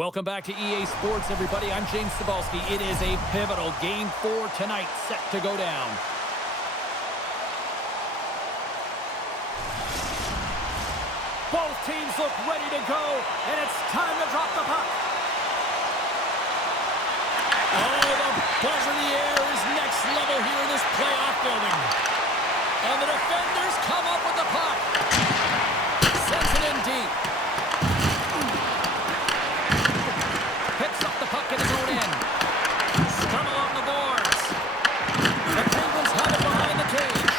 Welcome back to EA Sports, everybody. I'm James Cebulski. It is a pivotal Game 4 tonight set to go down. Both teams look ready to go, and it's time to drop the puck. Oh, the buzz in the air is next level here in this playoff building. And the defenders come up with the puck. Sends it in deep. Picks up the puck in his own end. Scrum along the boards. The Penguins have it behind the cage.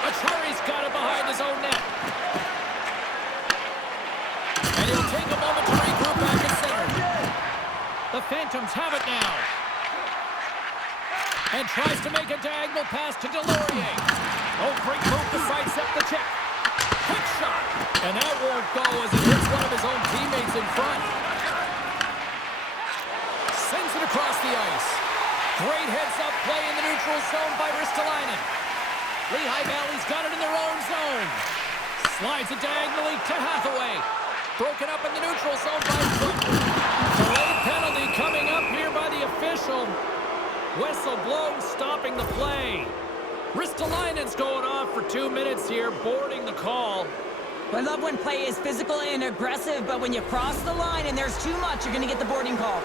Achari's got it behind his own net. And he'll take a moment to regroup back at center. The Phantoms have it now. And tries to make a diagonal pass to Delorier. Oh, great move to sidestep the check. Quick shot. And that won't go as it hits one of his own teammates in front. Sends it across the ice. Great heads-up play in the neutral zone by Ristolainen. Lehigh Valley's got it in their own zone. Slides it diagonally to Hathaway. Broken up in the neutral zone by Foot. Delayed penalty coming up here by the official. Whistle blows, stopping the play. Ristolainen's going off for 2 minutes here, boarding the call. I love when play is physical and aggressive, but when you cross the line and there's too much, you're going to get the boarding call.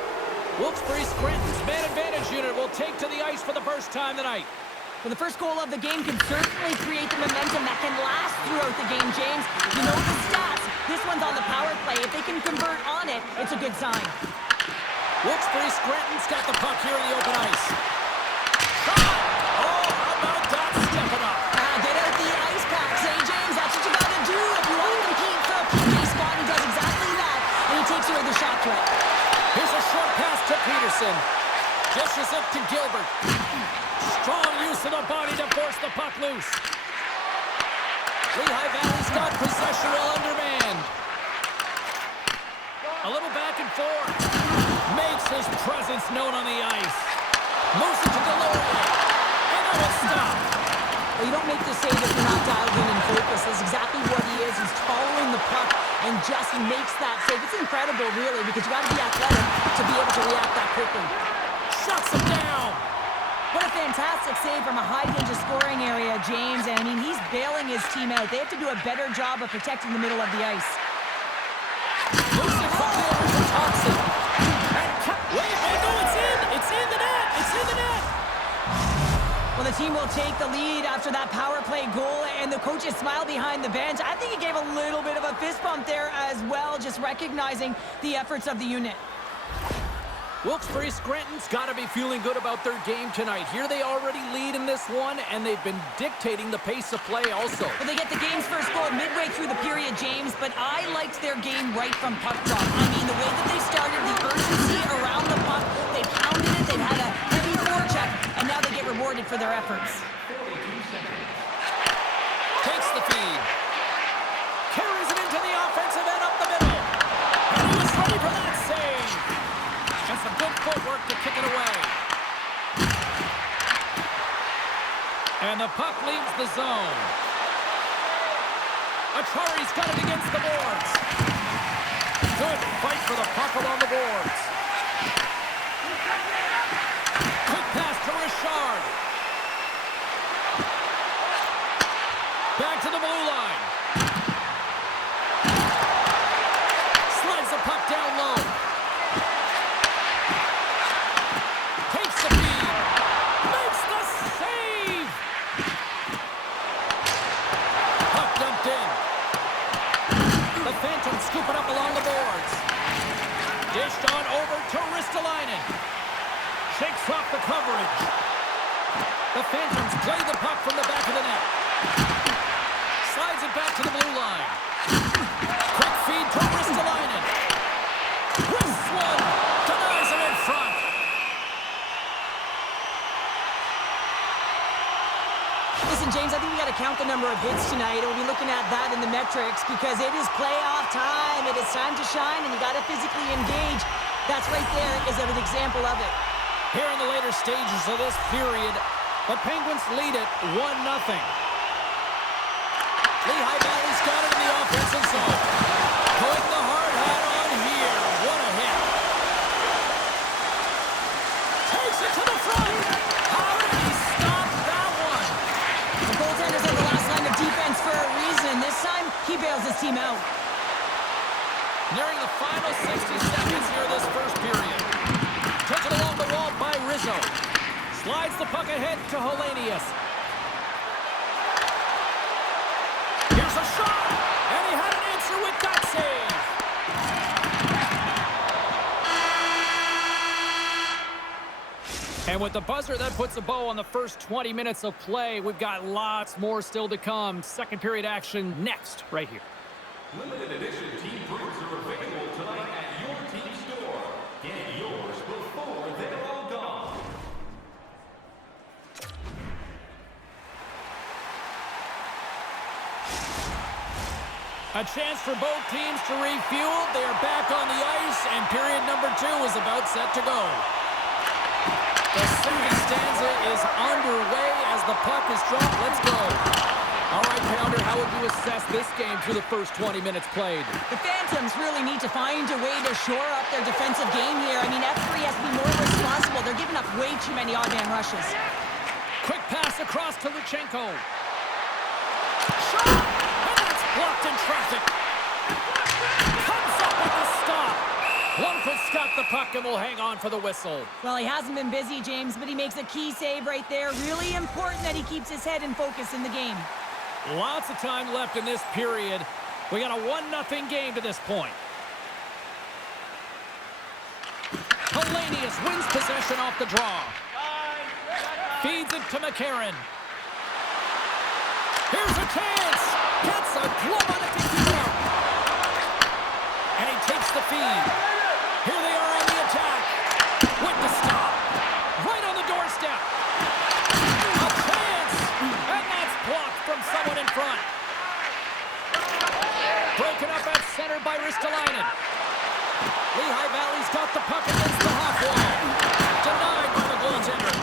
Wilkes-Barre Scranton's man advantage unit will take to the ice for the first time tonight. Well, the first goal of the game can certainly create the momentum that can last throughout the game, James. You know the stats. This one's on the power play. If they can convert on it, it's a good sign. Wilkes-Barre Scranton's got the puck here in the open ice. Shot! Oh, how about that stepping up? Get out the ice packs, James? That's what you got to do if you want to compete for a PK spot. He does exactly that, and he takes away the shot threat. Here's a short pass to Peterson. Dishes it to Gilbert. Strong use of the body to force the puck loose. Lehigh Valley's got possession while undermanned. A little back and forth. Makes his presence known on the ice. Moves it to Delorier. And that will stop. Well, you don't make the save if you're not dialed in and focused. That's exactly what he is. He's following the puck and just makes that save. It's incredible, really, because you got to be athletic to be able to react that quickly. Shuts him down. What a fantastic save from a high-danger scoring area, James. And, I mean, he's bailing his team out. They have to do a better job of protecting the middle of the ice. Moves it quickly over to Thompson. Wait, no, it's in! It's in the net! It's in the net! Well, the team will take the lead after that power play goal, and the coaches smile behind the bench. I think he gave a little bit of a fist bump there as well, just recognizing the efforts of the unit. Wilkes-Barre Scranton's got to be feeling good about their game tonight. Here they already lead in this one, and they've been dictating the pace of play also. Well, they get the game's first goal midway through the period, James, but I liked their game right from puck drop. I mean, the way that they started, the urgency around the puck, they pounded it, they've had a heavy forecheck, and now they get rewarded for their efforts. Takes the feed. Carries it into the offensive end up the middle. And he was ready for that save. And some good footwork to kick it away. And the puck leaves the zone. Achari's got it against the boards. Good fight for the puck along the boards. Quick pass to Richard. Back to the blue line. Slides the puck down low. Takes the feed. Makes the save. Puck dumped in. The Phantoms scoop it up along the boards. Dished on over to Ristolainen. Shakes off the coverage. The Phantoms play the puck from the back of the net. Slides it back to the blue line. Quick feed to Ristolainen. Wrists one. Denies him in front. Listen, James, I think we got to count the number of hits tonight, and we'll be looking at that in the metrics because it is playoff time. It is time to shine, and you got to physically engage. That's right there is an example of it. Here in the later stages of this period, the Penguins lead it 1-0. Lehigh Valley's got it in the offensive zone. Putting the hard hat on here. What a hit. Nearing the final 60 seconds here this first period. Taken along the wall by Rizzo. Slides the puck ahead to Hellenius. Here's a shot, and he had an answer with that save. And with the buzzer, that puts a bow on the first 20 minutes of play. We've got lots more still to come. Second period action next, right here. Limited edition team fruits are available tonight at your team store. Get yours before they're all gone. A chance for both teams to refuel. They are back on the ice, and period number 2 is about set to go. The second stanza is underway as the puck is dropped. Let's go. All right, Pounder, how would you assess this game through the first 20 minutes played? The Phantoms really need to find a way to shore up their defensive game here. I mean, F3 has to be more responsible. They're giving up way too many odd-man rushes. Quick pass across to Luchenko. Shot! And that's blocked in traffic. Comes up with the stop. Lundqvist got the puck and will hang on for the whistle. Well, he hasn't been busy, James, but he makes a key save right there. Really important that he keeps his head in focus in the game. Lots of time left in this period. We got a 1-0 game to this point. Hellenius wins possession off the draw. Feeds it to McCarron. Here's a chance. Gets a glove on it to keep it out. And he takes the feed. Here they are on the attack. With the stop. Right on the doorstep. A chance. And that's blocked from someone in front. Broken up at center by Ristolainen. Lehigh Valley's got the puck against the half wall. Denied by the goaltender.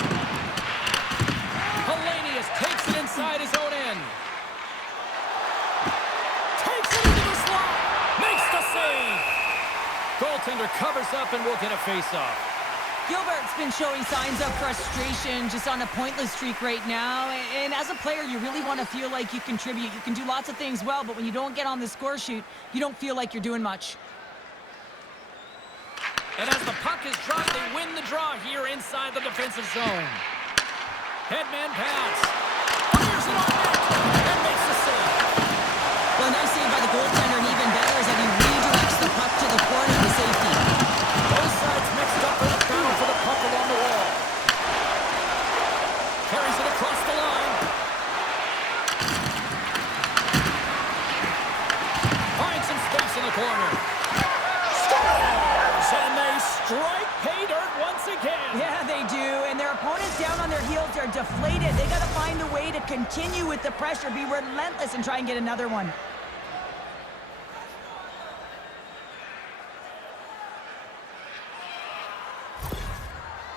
Hellenius takes it inside his own end. Takes it into the slot. Makes the save. Goaltender covers up and will get a face-off. Gilbert's been showing signs of frustration, just on a pointless streak right now. And as a player, you really want to feel like you contribute. You can do lots of things well, but when you don't get on the score sheet, you don't feel like you're doing much. And as the puck is dropped, they win the draw here inside the defensive zone. Headman pass. Fires it on net and makes the save. Well, nice save by the goaltender, and even better is that he redirects the puck to the corner to safety. Both sides mixed up in a battle for the puck along the wall. Carries it across the line. Finds some space in the corner. Scores! And they strike pay dirt once again. Yeah, they do, and their opponents down on their heels are deflated. They got to find a way to continue with the pressure, be relentless, and try and get another one.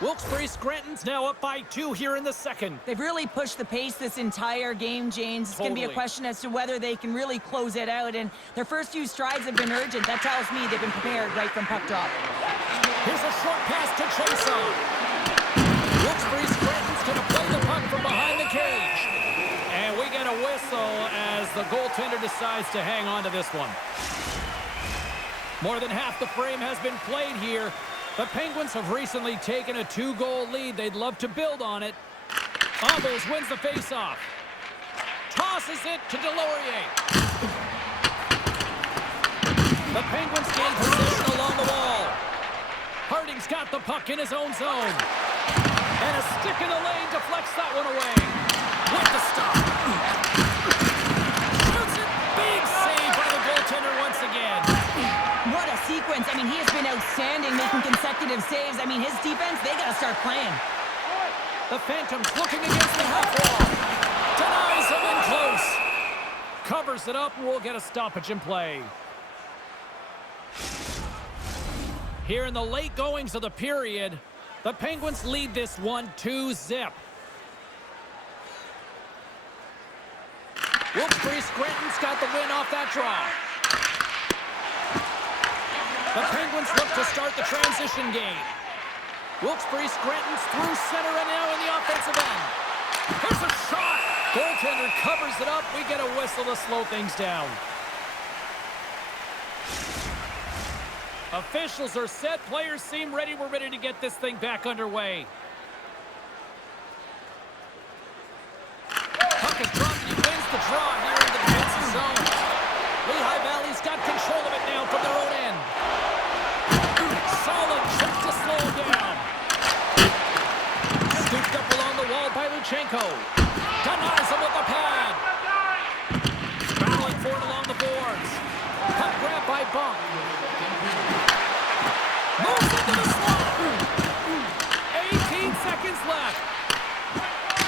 Wilkes-Barre Scranton's now up by 2 here in the second. They've really pushed the pace this entire game, James. It's going to be a question as to whether they can really close it out, and their first few strides have been urgent. That tells me they've been prepared right from puck drop. Here's a short pass to Chaser. Wilkes-Barre Scranton's going to play the puck from behind the cage. And we get a whistle as the goaltender decides to hang on to this one. More than half the frame has been played here. The Penguins have recently taken a 2-goal lead. They'd love to build on it. Almost wins the faceoff. Tosses it to Delorier. The Penguins gain position along the wall. Harding's got the puck in his own zone. And a stick in the lane deflects that one away. With the stop. Shoots it. Big save by the goaltender once again. What a sequence. I mean, he has been outstanding making consecutive saves. I mean, his defense, they got to start playing. The Phantoms looking against the half wall. Denies him in close. Covers it up and we'll get a stoppage in play. Here in the late goings of the period, the Penguins lead this one 2-0. Wilkes-Barre Scranton's got the win off that draw. The Penguins look to start the transition game. Wilkes-Barre Scranton's through center and now in the offensive end. Here's a shot. Goaltender covers it up. We get a whistle to slow things down. Officials are set. Players seem ready. We're ready to get this thing back underway. Puck is dropped, and he wins the draw here in the defensive zone. Lehigh Valley's got control of it now from their own end. Solid trick to slow him down. Scooped up along the wall by Luchenko. Denies him with the pad. Battling for it along the boards. Puck grab by Bump. Moves into the slot. 18 seconds left.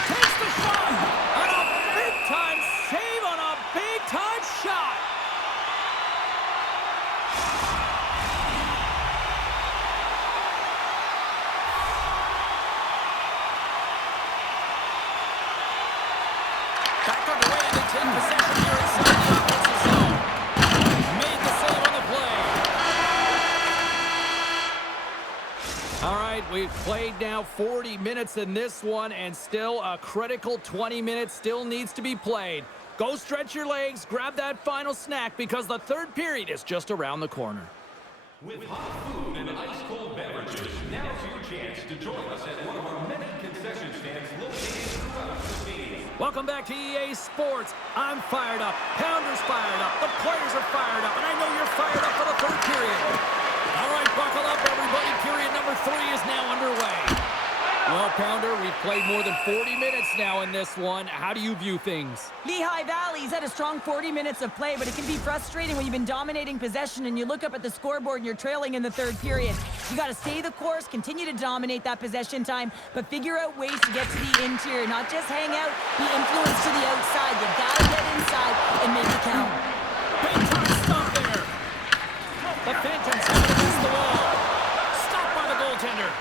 Takes the shot. On a big-time save on a big-time shot. Back underway, and they take possession here inside the offensive zone. Made the save on the play. All right, we've played now 40 minutes in this one, and still a critical 20 minutes still needs to be played. Go stretch your legs, grab that final snack, because the third period is just around the corner. With hot food and ice-cold beverages, now's your chance to join us at one of our many concession stands located throughout the stadium. Welcome back to EA Sports. I'm fired up. Pounder's fired up. The players are fired up. And I know you're fired up for the third period. All right, buckle up, everybody. Period number 3 is now underway. Well, Pounder, we've played more than 40 minutes now in this one. How do you view things? Lehigh Valley's had a strong 40 minutes of play, but it can be frustrating when you've been dominating possession and you look up at the scoreboard and you're trailing in the third period. You got to stay the course, continue to dominate that possession time, but figure out ways to get to the interior, not just hang out, be influenced to the outside. You got to get inside and make it count. Big time stop there. The Phantoms have it against the wall. Stopped by the goaltender.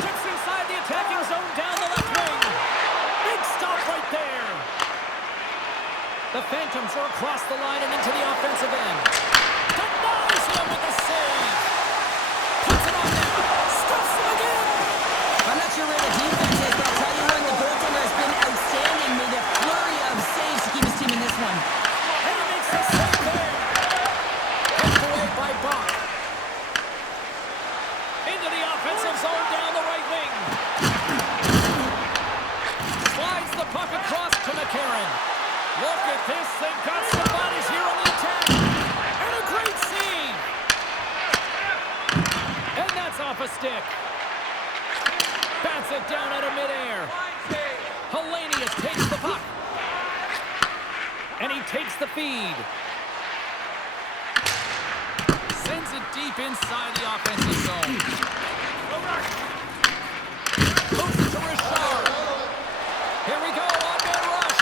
Sticks inside the attacking zone down the left wing. Big stop right there. The Phantoms are across the line and into the offensive end. Denies him with the save. Puts it on there. Stuffs him again. I'm not sure where the defense is, but I'll tell you what, the goaltender has been outstanding. Made a flurry of saves to keep his team in this one. And he makes the save there. Pushed away by Bach. Into the offensive zone down the right wing. Slides the puck across to McCarron. Look at this. They've got some bodies here on the attack. And a great save. And that's off a stick. Bats it down out of midair. Hellenius takes the puck. And he takes the feed. Sends it deep inside the offensive zone. Moves it to Richard. Here we go, on-man rush.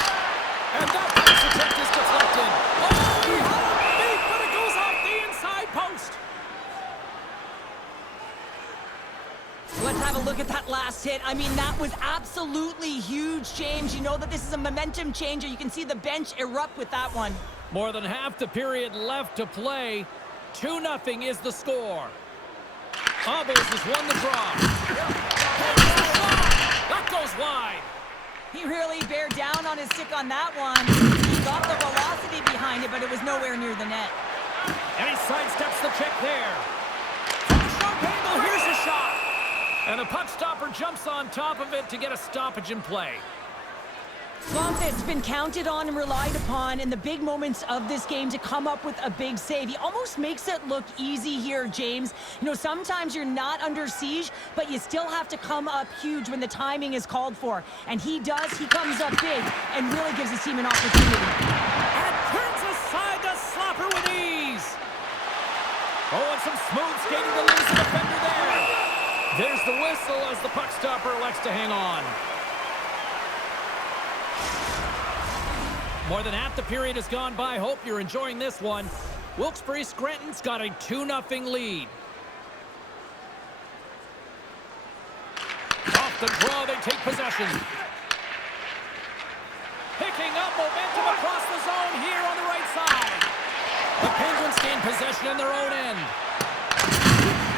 And that pass attempt is deflected. Oh, he had a beat, but it goes off the inside post. Let's have a look at that last hit. I mean, that was absolutely huge, James. You know that this is a momentum changer. You can see the bench erupt with that one. More than half the period left to play. 2-0 is the score. Obels has won the draw. That goes wide. He really bared down on his stick on that one. He got the velocity behind it, but it was nowhere near the net. And he sidesteps the check there. From the sharp angle, here's a shot. And the puck stopper jumps on top of it to get a stoppage in play. Swanfield's been counted on and relied upon in the big moments of this game to come up with a big save. He almost makes it look easy here, James. You know, sometimes you're not under siege, but you still have to come up huge when the timing is called for. And he does. He comes up big and really gives his team an opportunity. And turns aside the slapper with ease. Oh, and some smooth skating to lose the defender there. There's the whistle as the puck stopper elects to hang on. More than half the period has gone by. Hope you're enjoying this one. Wilkes-Barre Scranton's got a 2-0 lead. Off the draw, they take possession. Picking up momentum across the zone here on the right side. The Penguins gain possession in their own end.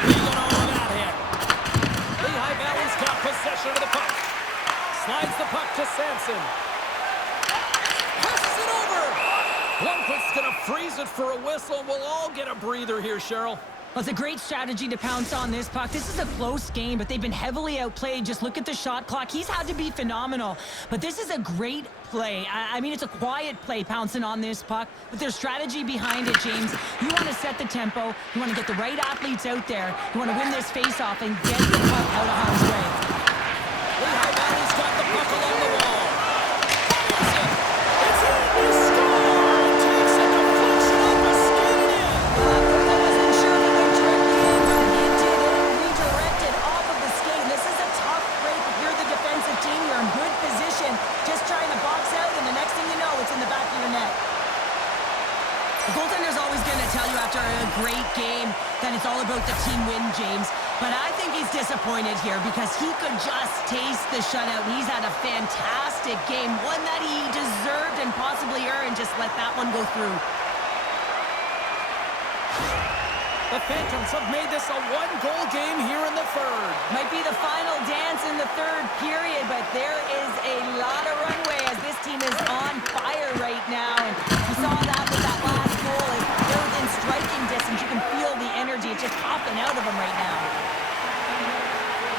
Feeling all of that hit. Lehigh Valley's got possession of the puck. Slides the puck to Sampson. Passes it over. Blomqvist's going to freeze it for a whistle. We'll all get a breather here, Cheryl. Well, it's a great strategy to pounce on this puck. This is a close game, but they've been heavily outplayed. Just look at the shot clock. He's had to be phenomenal. But this is a great play. I mean, it's a quiet play pouncing on this puck, but there's strategy behind it, James. You want to set the tempo. You want to get the right athletes out there. You want to win this face-off and get the puck out of harm's way. Lehigh Valley's got the puck along the wall. Fires it. It's in. He scores. Takes a deflection off a skating in. I wasn't sure if he went directly in, but he did it. Redirected off of the skate. This is a tough break. If you're the defensive team, you're in good position. Just trying to box out, and the next thing you know, it's in the back of your net. The goaltender's always going to tell you after a great game that it's all about the team win, James. But I think he's disappointed here because he could just taste the shutout. He's had a fantastic game, one that he deserved and possibly earned. Just let that one go through. The Phantoms have made this a one-goal game here in the third. Might be the final dance in the third period, but there is a lot of runway as this team is on fire right now. And you saw that with that last goal. They're within striking distance. You can feel the energy. It's just popping out of them right now.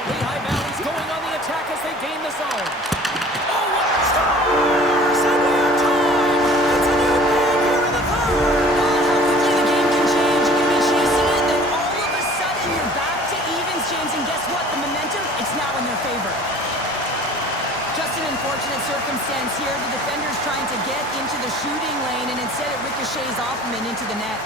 Lehigh Valley's going on the attack as they gain the zone. Oh, what a scores! And we are tied! It's a new game here in the third! How quickly the game can change. You can be chasing it, then all of a sudden you're back to evens, James. And guess what? The momentum, it's now in their favor. Just an unfortunate circumstance here. The defender's trying to get into the shooting lane, and instead it ricochets off him and into the net.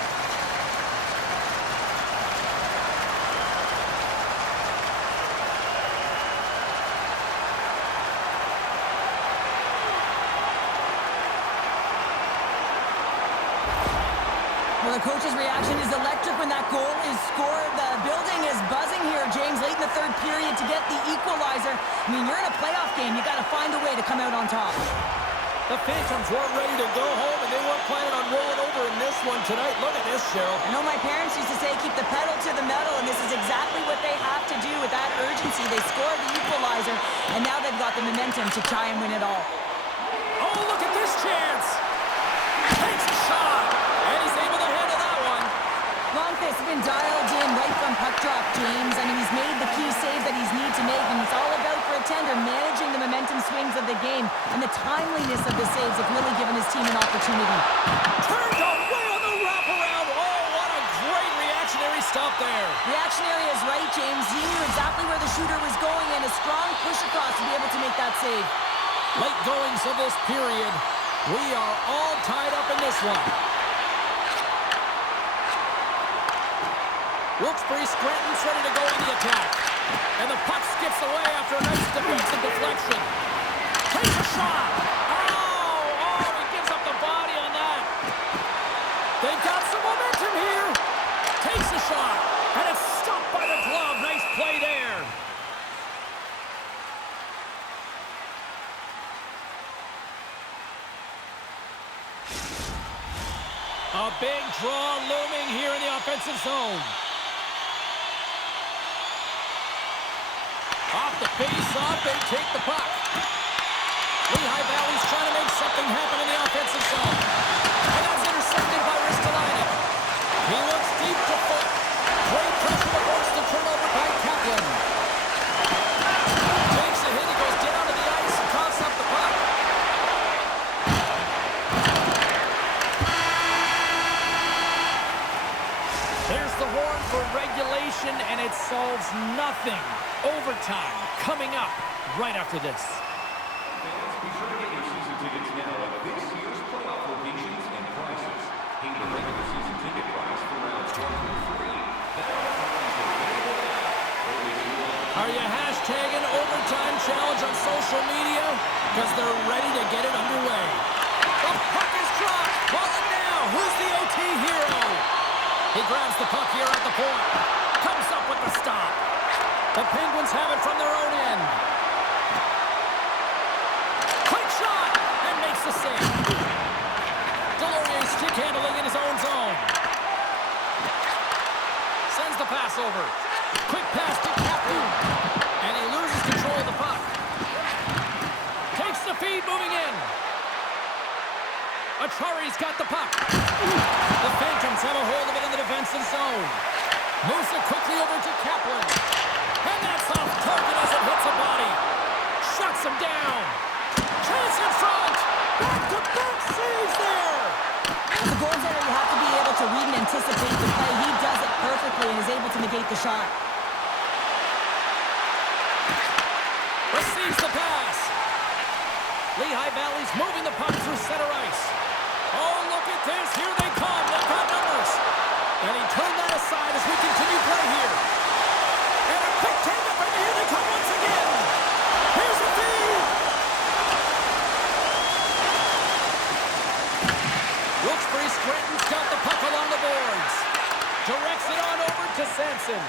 Well, the coach's reaction is electric when that goal is scored. The building is buzzing here, James, late in the third period to get the equalizer. I mean, you're in a playoff game. You got to find a way to come out on top. The Phantoms weren't ready to go home, and they weren't planning on rolling over in this one tonight. Look at this, Cheryl. I know my parents used to say keep the pedal to the metal, and this is exactly what they have to do with that urgency. They scored the equalizer, and now they've got the momentum to try and win it all. Oh, look at this chance! Takes a shot, and he's able to handle that one. Longfist has been dialed in right from puck drop, James. I mean, he's made the key saves that he's need to make, and it's all about for a tender managing the momentum swings of the game, and the timeliness of the saves have really given his team an opportunity. Turned away on the wraparound. Oh, what a great reactionary stop there. Reactionary is right, James. He knew exactly where the shooter was going, and a strong push across to be able to make that save. Late goings of this period. We are all tied up in this one. Wilkes-Barre Scranton's ready to go on the attack. And the puck skips away after a nice defensive deflection. Takes a shot. Oh, he gives up the body on that. They've got some momentum here. Takes a shot. And it's stopped by the glove. Nice play there. A big draw looming here in the offensive zone. Off the face-off, they take the puck. Lehigh Valley's trying to make something happen in the offensive zone. And that's intercepted by Ristolainen. He looks deep to foot. Great pressure to force the turnover by Kaplan. Takes a hit, he goes down to the ice and coughs up the puck. There's the horn for regulation, and it solves nothing. Overtime coming up right after this. Fans, be sure to get your season tickets now at this year's playoff locations and prices. Pay the regular season ticket price for rounds 1 through 3. That offer is available now. Are you hashtagging Overtime Challenge on social media? Because they're ready to get it underway. The puck is dropped. Ball it now. Who's the OT hero? He grabs the puck here at the point. Comes up with the stop. The Penguins have it from their own end. Quick shot! And makes the save. Delorier stick handling in his own zone. Sends the pass over. Quick pass to Kaplan. And he loses control of the puck. Takes the feed moving in. Achari's got the puck. The Phantoms have a hold of it in the defensive zone. Moves it quickly over to Kaplan. And that's off target as it hits a body. Shuts him down. Chance in front. Back-to-back saves there. As a goaltender, you have to be able to read and anticipate the play. He does it perfectly and is able to negate the shot. Receives the pass. Lehigh Valley's moving the puck through center ice. Oh, look at this. Here they come. They've got numbers. And he turned that aside as we continue play here. And a quick take-up, and here they come once again. Here's a feed. Wilkes-Barre Scranton's got the puck along the boards. Directs it on over to Sampson.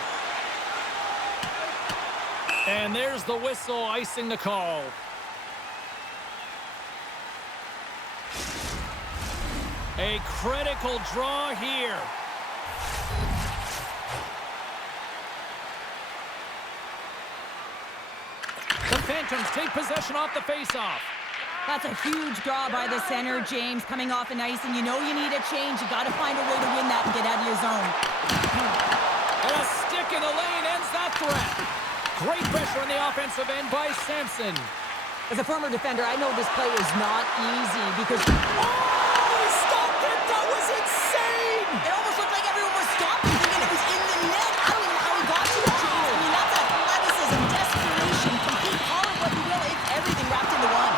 And there's the whistle icing the call. A critical draw here. The Phantoms take possession off the faceoff. That's a huge draw by the center, James, coming off an ice, and you know you need a change. You got to find a way to win that and get out of your zone. And a stick in the lane ends that threat. Great pressure on the offensive end by Sampson. As a former defender, I know this play is not easy because... Oh, he stopped it! That was insane! It almost looked like everyone was stopping, thinking it was in the net. I don't even know how he got to it, James. I mean, that's athleticism, desperation, complete, call it what you will. It's everything wrapped into one.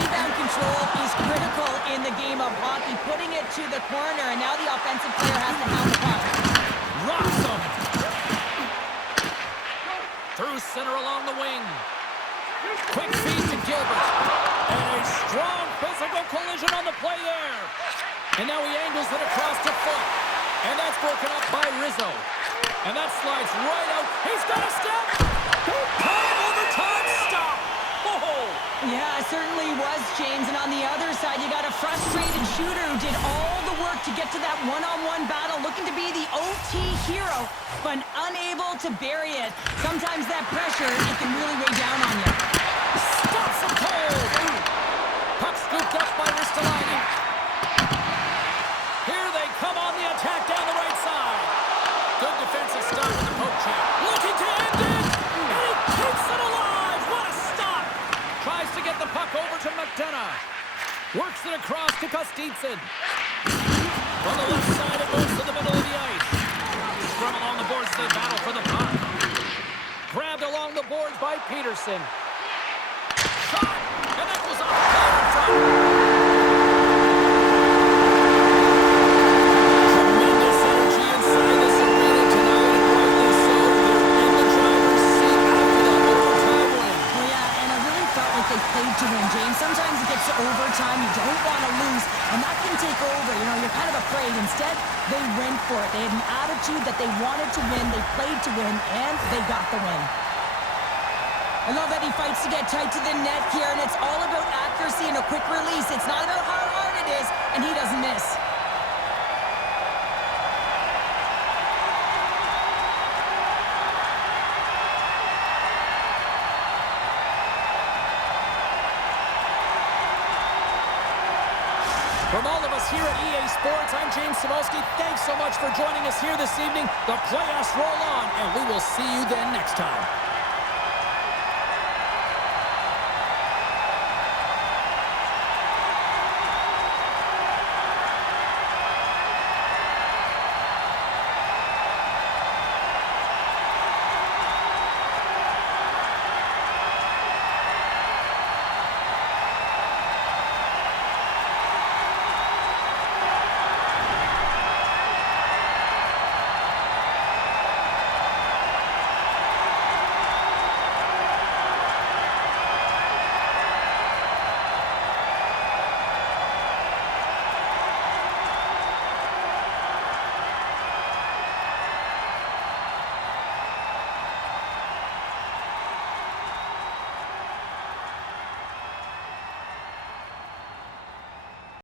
Rebound control is critical in the game of hockey, putting it to the corner, and now the offensive player has to hound the puck. Rocks him. Through center along the wing. Quick feed to Gilbert. And a strong physical collision on the play there. And now he angles it across to Foot. And that's broken up by Rizzo. And that slides right out. He's got a step. Time overtime stop. Oh! Yeah, it certainly was, James. And on the other side, you got a frustrated shooter who did all the work to get to that one-on-one battle, looking to be the OT hero, but unable to bury it. Sometimes that pressure, it can really weigh down on you. Stops him cold. Puck scooped up by Ristolainen. Here they come on the attack down the right side. Good defensive stop with the poke check. Looking to end it. And he keeps it alive. What a stop. Tries to get the puck over to McDonough. Works it across to Kostitsin. From the left side, it moves to the middle of the ice. Scrum along the boards as they battle for the puck. Grabbed along the boards by Peterson. Shot! And that goes off the goal in front. Tremendous energy inside this arena tonight, and rightly so. They're in the driver's seat after that overtime win. Well, yeah, and I really felt like they played to win, James. Sometimes it gets to overtime, you don't want to lose, and that can take over. You know, you're kind of afraid. Instead, they went for it. They had an attitude that they wanted to win, they played to win, and they got the win. I love that he fights to get tight to the net here, and it's all about accuracy and a quick release. It's not about how hard it is, and he doesn't miss. From all of us here at EA Sports, I'm James Samolsky. Thanks so much for joining us here this evening. The playoffs roll on, and we will see you then next time.